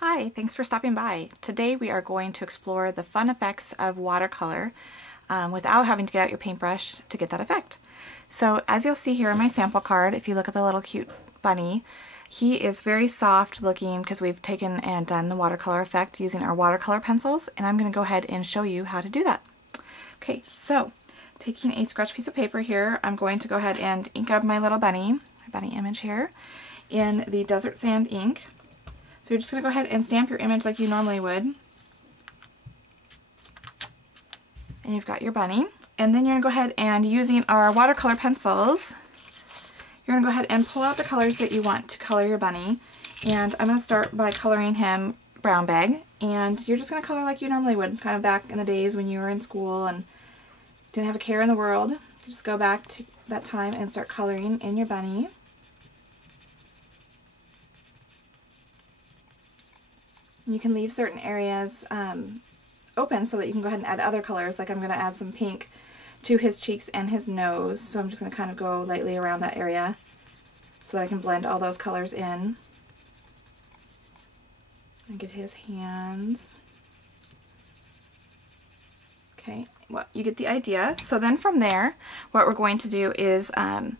Hi, thanks for stopping by. Today we are going to explore the fun effects of watercolor without having to get out your paintbrush to get that effect. So as you'll see here in my sample card, if you look at the little cute bunny, he is very soft looking because we've taken and done the watercolor effect using our watercolor pencils, and I'm going to go ahead and show you how to do that. Okay, so taking a scratch piece of paper here, I'm going to go ahead and ink up my little bunny, my bunny image here, in the desert sand ink. So you're just going to go ahead and stamp your image like you normally would. And you've got your bunny. And then you're going to go ahead and, using our watercolor pencils, you're going to go ahead and pull out the colors that you want to color your bunny. And I'm going to start by coloring him brown bag. And you're just going to color like you normally would, kind of back in the days when you were in school and didn't have a care in the world. You just go back to that time and start coloring in your bunny. You can leave certain areas open so that you can go ahead and add other colors. Like I'm going to add some pink to his cheeks and his nose. So I'm just going to kind of go lightly around that area so that I can blend all those colors in. And get his hands. Okay, well, you get the idea. So then from there, what we're going to do is, I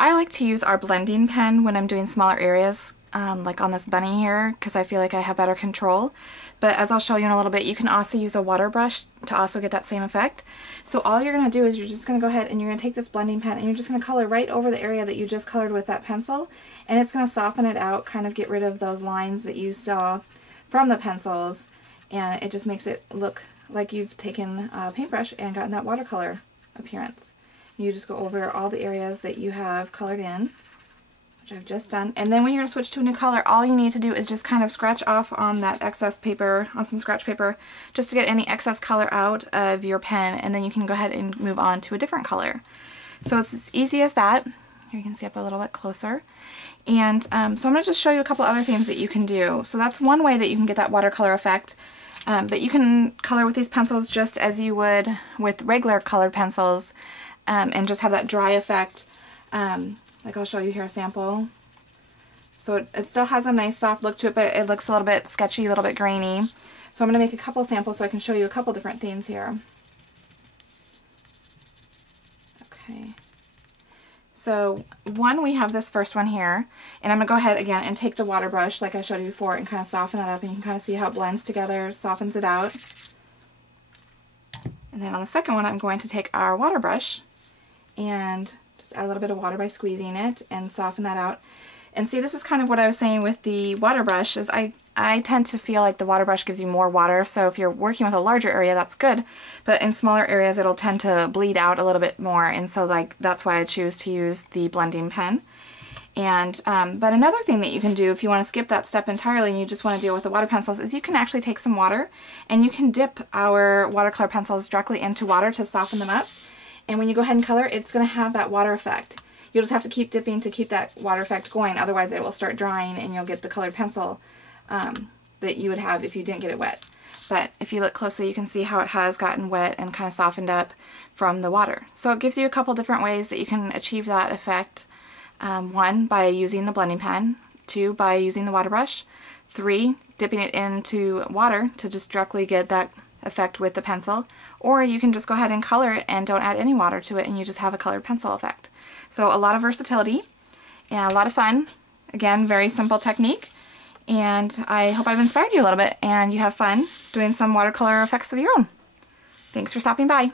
like to use our blending pen when I'm doing smaller areas, like on this bunny here, because I feel like I have better control. But as I'll show you in a little bit, you can also use a water brush to also get that same effect. So all you're going to do is you're just going to go ahead and you're going to take this blending pen and you're just going to color right over the area that you just colored with that pencil, and it's going to soften it out, kind of get rid of those lines that you saw from the pencils, and it just makes it look like you've taken a paintbrush and gotten that watercolor appearance. You just go over all the areas that you have colored in, which I've just done, and then when you're going to switch to a new color, all you need to do is just kind of scratch off on that excess paper, on some scratch paper, just to get any excess color out of your pen, and then you can go ahead and move on to a different color. So it's as easy as that. Here you can see up a little bit closer. And so I'm going to just show you a couple other things that you can do. So that's one way that you can get that watercolor effect. But you can color with these pencils just as you would with regular colored pencils, and just have that dry effect. Like I'll show you here a sample. So it still has a nice soft look to it, but it looks a little bit sketchy, a little bit grainy. So I'm going to make a couple samples so I can show you a couple different things here. Okay. So one, we have this first one here, and I'm going to go ahead again and take the water brush like I showed you before and kind of soften that up, and you can kind of see how it blends together, softens it out. And then on the second one, I'm going to take our water brush and just add a little bit of water by squeezing it and soften that out. And see, this is kind of what I was saying with the water brush, is I tend to feel like the water brush gives you more water, so if you're working with a larger area, that's good, but in smaller areas it'll tend to bleed out a little bit more, and so that's why I choose to use the blending pen. And but another thing that you can do if you want to skip that step entirely and you just want to deal with the water pencils is you can actually take some water and you can dip our watercolor pencils directly into water to soften them up, and when you go ahead and color, it's going to have that water effect. You'll just have to keep dipping to keep that water effect going, otherwise it will start drying and you'll get the colored pencil that you would have if you didn't get it wet. But if you look closely, you can see how it has gotten wet and kind of softened up from the water. So it gives you a couple different ways that you can achieve that effect. One, by using the blending pen. Two, by using the water brush. Three, dipping it into water to just directly get that effect with the pencil. Or you can just go ahead and color it and don't add any water to it, and you just have a colored pencil effect. So a lot of versatility and a lot of fun. Again, very simple technique. And I hope I've inspired you a little bit and you have fun doing some watercolor effects of your own. Thanks for stopping by.